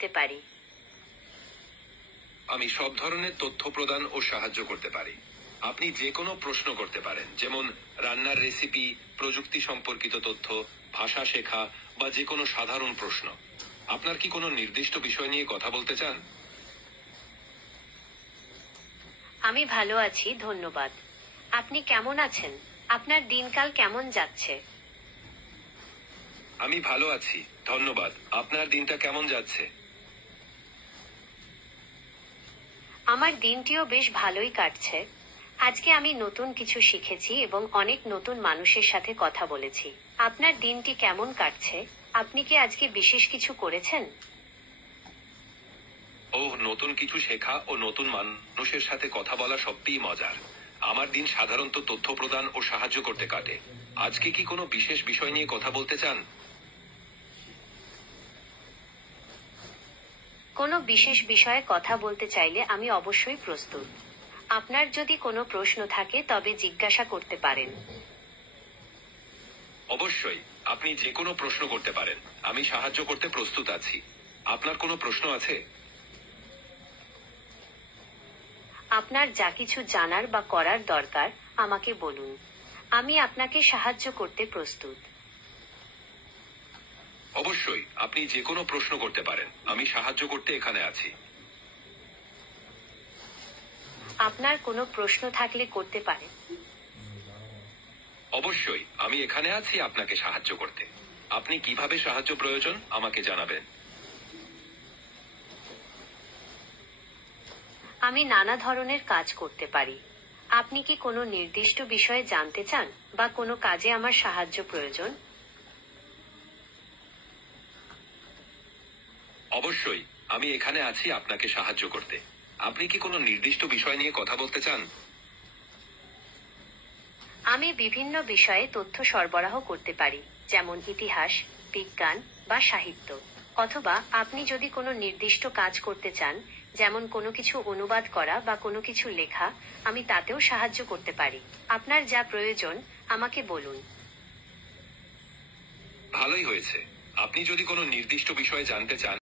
হতে পারি? আমি সব ধরনের তথ্য প্রদান ও সাহায্য করতে পারি। আপনি যে কোনো প্রশ্ন করতে পারেন, যেমন রান্নার রেসিপি, প্রযুক্তি সম্পর্কিত তথ্য, ভাষা শেখা বা যে কোনো সাধারণ প্রশ্ন। আপনার কি কোনো নির্দিষ্ট বিষয় নিয়ে কথা বলতে চান? আমি ভালো আছি, ধন্যবাদ। আপনি কেমন আছেন? আপনার দিনকাল কেমন যাচ্ছে? আমি ভালো আছি, ধন্যবাদ। আপনার দিনটা কেমন যাচ্ছে? আমার দিনটিও বেশ ভালোই কাটছে। আজকে আমি নতুন কিছু শিখেছি এবং অনেক নতুন মানুষের সাথে কথা বলেছি। আপনার দিনটি কেমন কাটছে? আপনি কি আজকে বিশেষ কিছু করেছেন? নতুন কিছু শেখা ও নতুন মানুষের সাথে কথা বলা সত্যিই মজার। আমার দিন সাধারণত তথ্য প্রদান ও সাহায্য করতে কাটে। আজকে কি কোনো বিশেষ বিষয় নিয়ে কথা বলতে চান? কোনো বিশেষ বিষয়ে কথা বলতে চাইলে আমি অবশ্যই প্রস্তুত। আপনার যদি কোনো প্রশ্ন থাকে তবে জিজ্ঞাসা করতে পারেন। অবশ্যই, আপনি যে কোনো প্রশ্ন করতে পারেন। আমি সাহায্য করতে প্রস্তুত আছি। আপনার কোনো প্রশ্ন আছে? আপনার যা কিছু জানার বা করার দরকার আমাকে বলুন। আমি আপনাকে সাহায্য করতে প্রস্তুত। অবশ্যই, আপনি যে কোনো প্রশ্ন করতে পারেন। আমি সাহায্য করতে এখানে আছি। আপনার কোনো প্রশ্ন থাকলে করতে পারেন। অবশ্যই, আমি এখানে আছি আপনাকে সাহায্য করতে। আপনি কিভাবে সাহায্য প্রয়োজন আমাকে জানাবেন। আমি নানা ধরনের কাজ করতে পারি। আপনি কি কোনো নির্দিষ্ট বিষয়ে জানতে চান বা কোনো কাজে আমার সাহায্য প্রয়োজন? অবশ্যই, আমি এখানে আছি আপনাকে সাহায্য করতে। আপনি কি কোনো নির্দিষ্ট বিষয় নিয়ে কথা বলতে চান? আমি বিভিন্ন বিষয়ে তথ্য সরবরাহ করতে পারি, যেমন ইতিহাস, বিজ্ঞান বা সাহিত্য। অথবা আপনি যদি কোনো নির্দিষ্ট কাজ করতে চান, যেমন কোনো কিছু অনুবাদ করা বা কোনো কিছু লেখা, আমি তাতেও সাহায্য করতে পারি। আপনার যা প্রয়োজন আমাকে বলুন। ভালোই হয়েছে। আপনি যদি কোনো নির্দিষ্ট বিষয়ে জানতে চান